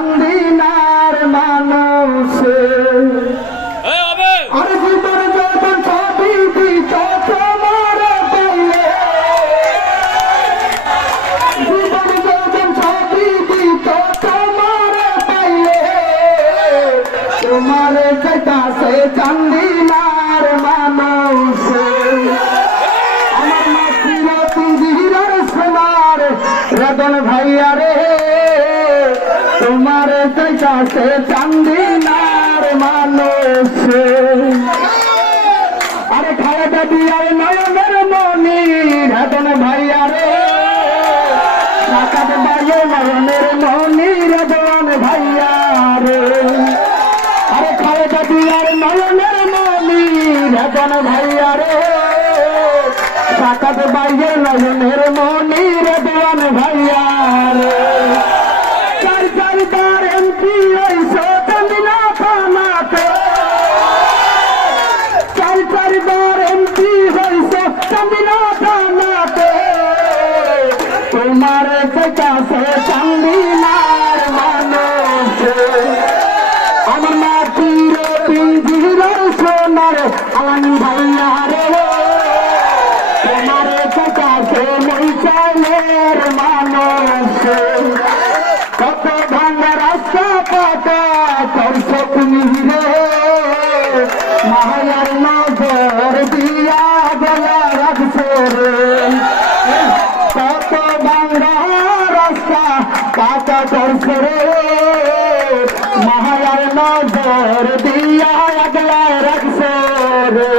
চান্দিনার মানুষে আর জীবন যখন ছবি দিত তোমার পাইলে জীবন যখন ছবি দিত তোমার পাইলে তোমার কাছে চান্দিনার মানুষে আমার মাতৃ পিঞ্জিরার সোনার রতন ভাইয়া রে তোমার কাছে চান্দিনার মানুষ আরে খাওয়াটা দিয়ার নয়নের মনি রতন ভাইয়া রে টাকাতে বাইয়ে নয়নের মনি রতন ভাইয়া রে আরে খাওয়াটা দিয়ার নয়নের মনি রতন ভাইয়া রে টাকাতে বাইয়ে নয়নের মনি রতন ভাইয়া রে চার এমপি হইছো চান্দিনা থানাতে চার এমপি হইছো চান্দিনা থানাতে তোমার কাছে চান্দিনার মানুষ আমার মাটির পিঞ্জিরার সোনার আলান ভাইয়া রে তোমার কাছে মৈচালের মানুষ কত ভাঙা রাস্তা পাতা করছো তুমি রে মায়ার নজর দিয়া গলা রাখছো রে কত ভাঙা রাস্তা পাতা করছো রে মায়ার নজর দিয়া গলা রাখছো রে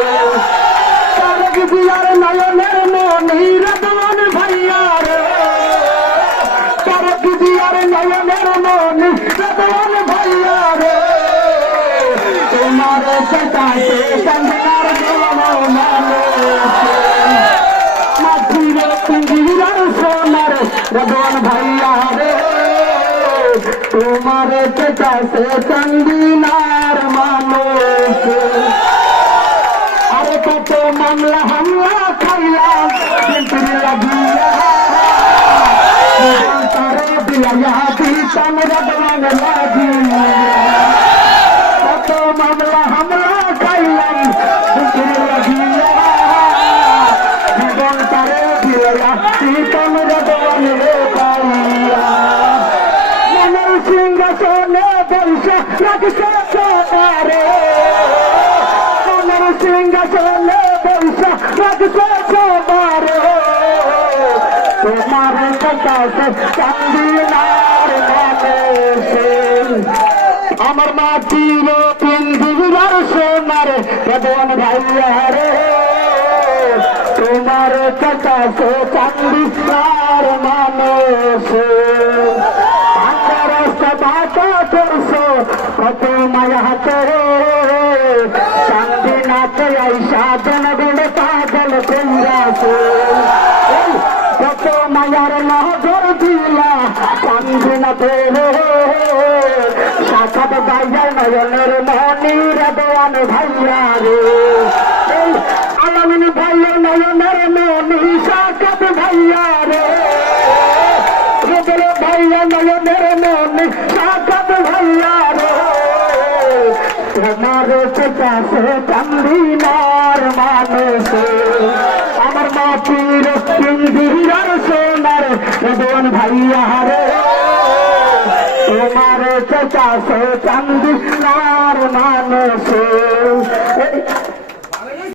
তারক দিয়ার নয়নের মনি রতন ভাইয়া রে তারক দিয়ার নয়নের মনি রতন ভাইয়া রে তোমার কাছে চান্দিনার মাতৃ পিঞ্জিরার সোনার রতন ভাইয়া রে তোমার কাছে চান্দিনার মানুষ আরে কত মামলা হামলা খাইলাম লাগিয়া তারে দিয়া দিতাম রতন লাগিয়া কত মামলা হামলা খাইলাম লাগিয়া জীবন তারে দিয়া দিতাম রতন পাইয়া মনের সিংহাসনে বৈশা রাখছে সোনারে মনের সিংহাসনে বৈশা রাখছে সোনারে তোমার কাছে চান্দিনার মানুষ আমার মাটির পিঞ্জিরার সোনার রতন ভাইয়া রে তোমার কাছে চান্দিনার মানুষ রাস্তা বাতা করছো কত মায়া করে চান্দিনাতে আইসা জনগণ পাগল কইরাছে কত মায়ার নজর দিলা চান্দিনাতে সাক্ষাৎ গাইয়ার নয়নের মনি রতন ভাইয়া রে আলামিন ভাইয়ের নয়নের মনি সাক্ষাৎ ভাইয়া রে ভাইয়া নয়নের মনি সাক্ষাৎ ভাইয়া রে তোমার কাছে চান্দিনার মানুষ আমার মাটির পিঞ্জিরার সোনার রতন ভাইয়া রে তোমার কাছে চান্দিনার মানুষ